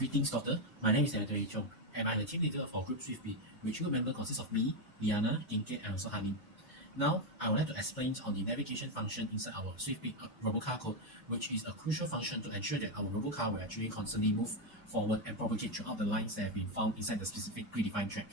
Greetings, Doctor. My name is Anthony Chong, and I'm the team leader for Group SwiftBit, which group member consists of me, Liana, Kinke, and also Halim. Now, I would like to explain on the navigation function inside our SwiftBit RoboKar code, which is a crucial function to ensure that our RoboKar will actually constantly move forward and propagate throughout the lines that have been found inside the specific predefined track.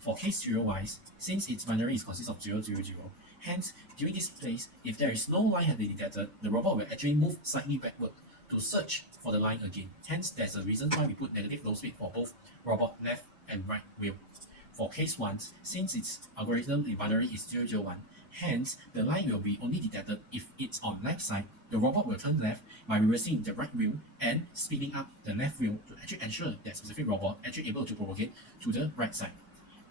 For case 0 wise, since its binary is consists of 0, 0, 0, hence, during this place, if there is no line have been detected, the robot will actually move slightly backward to search for the line again. Hence, there's a reason why we put negative low speed for both robot left and right wheel. For case 1, since its algorithm in binary is 001, hence the line will be only detected if it's on left side. The robot will turn left by reversing the right wheel and speeding up the left wheel to actually ensure that specific robot actually able to propagate to the right side.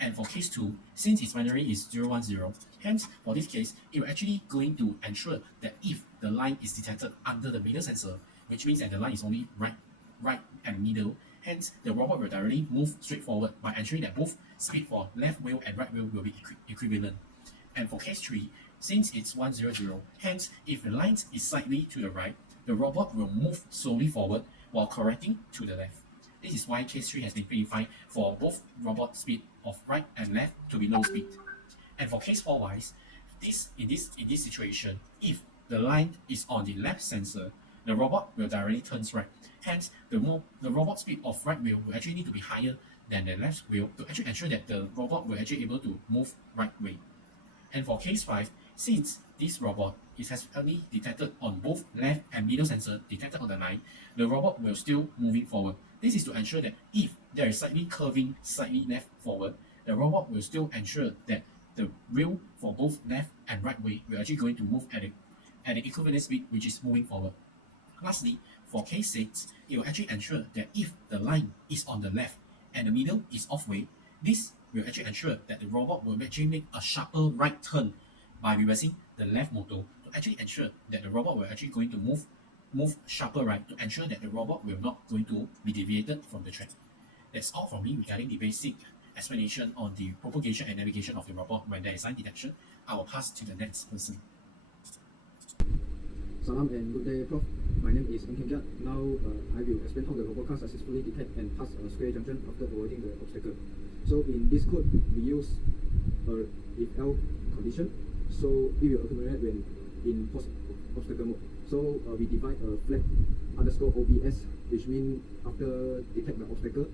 And for case 2, since its binary is 010, hence for this case, it will actually going to ensure that if the line is detected under the middle sensor, which means that the line is only right and middle, hence the robot will directly move straight forward by ensuring that both speed for left wheel and right wheel will be equivalent. And for case 3, since it's 100, hence if the line is slightly to the right, the robot will move slowly forward while correcting to the left. This is why case 3 has been predefined for both robot speed of right and left to be low speed. And for case 4 wise, in this situation, if the line is on the left sensor, the robot will directly turn right. Hence, the robot speed of right wheel will actually need to be higher than the left wheel to actually ensure that the robot will actually able to move right way. And for case 5, since this robot has only detected on both left and middle sensor detected on the line, the robot will still moving forward. This is to ensure that if there is slightly curving, slightly left forward, the robot will still ensure that the wheel for both left and right way will actually going to move at an equivalent speed, which is moving forward. Lastly, for case 6, it will actually ensure that if the line is on the left and the middle is off way, this will actually ensure that the robot will actually make a sharper right turn by reversing the left motor to actually ensure that the robot will actually going to move sharper right to ensure that the robot will not going to be deviated from the track. That's all from me regarding the basic explanation on the propagation and navigation of the robot when there is line detection. I will pass to the next person. Salam and good day, Prof. My name is Eng. Now I will explain how the RoboKar successfully detect and pass a square junction after avoiding the obstacle. So in this code, we use a if-else condition. So it will accumulate when in post-obstacle mode. So we define a flag underscore OBS, which means after detect the obstacle.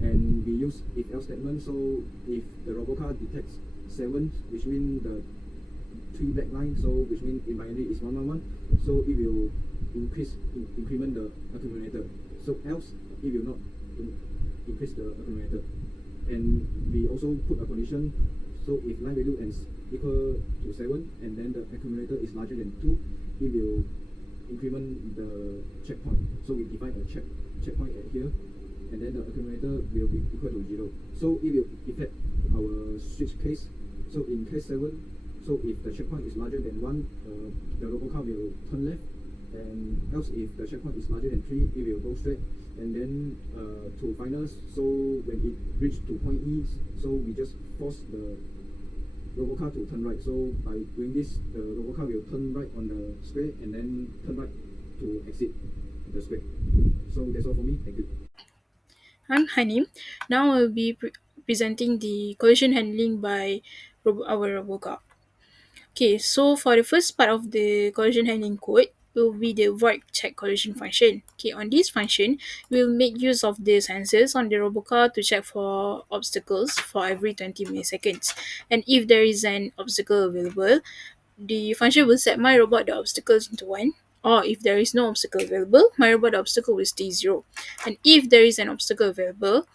And we use if-else statement. So if the RoboKar detects 7, which means the 3 black line, so which means in binary is 111, so it will increment the accumulator. So else it will not increase the accumulator. And we also put a condition, so if line value is equal to 7 and then the accumulator is larger than 2, it will increment the checkpoint. So we define a checkpoint at here, and then the accumulator will be equal to 0. So it will affect our switch case. So in case 7, so if the checkpoint is larger than 1, the RoboKar will turn left, and else if the checkpoint is larger than 3, it will go straight. And then to finals, so when it reached to point E, so we just force the RoboKar to turn right. So by doing this, the RoboKar will turn right on the square and then turn right to exit the square. So that's all for me. Thank you. I'm Hanim. Now I'll be presenting the collision handling by our RoboKar. Okay, so for the first part of the collision handling code will be the void check collision function. Okay, on this function, we'll make use of the sensors on the RoboKar to check for obstacles for every 20 milliseconds. And if there is an obstacle available, the function will set my robot the obstacles into 1. Or if there is no obstacle available, my robot the obstacle will stay 0. And if there is an obstacle available,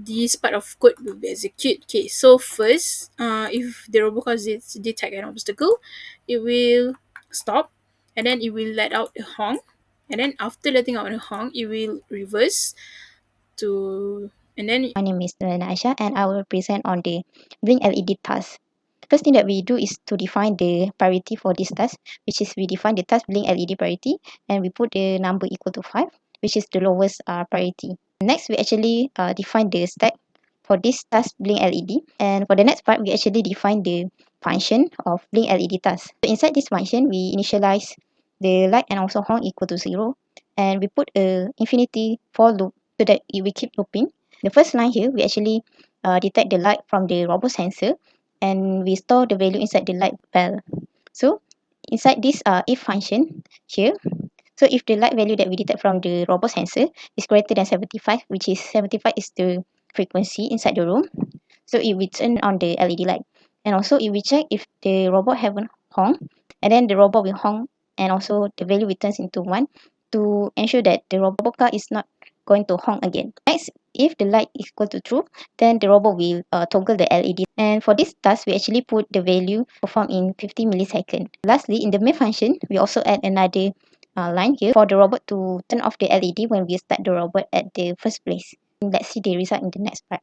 this part of code will be executed. Okay, so first, if the RoboKar detect an obstacle, it will stop, and then it will let out a honk, and then after letting out a honk, it will reverse to, and then My name is Aisha, and I will present on the blink LED task. First thing that we do is to define the priority for this task, which is we define the task blink LED priority, and we put the number equal to 5, which is the lowest priority. Next, we actually define the stack for this task blink LED, and for the next part, we actually define the function of blink LED task. So inside this function, we initialize the light and also horn equal to 0, and we put a infinity for loop so that it will keep looping. The first line here, we actually detect the light from the robot sensor, and we store the value inside the light bell. So inside this if function here, so if the light value that we detect from the robot sensor is greater than 75, which is 75 is the frequency inside the room, so it will turn on the LED light. And also it will check if the robot haven't honk, and then the robot will honk, and also the value returns into 1 to ensure that the robot car is not going to honk again. Next, if the light is equal to true, then the robot will toggle the LED. And for this task, we actually put the value performed in 50 milliseconds. Lastly, in the main function, we also add another line here for the robot to turn off the LED when we start the robot at the first place. Let's see the result in the next part.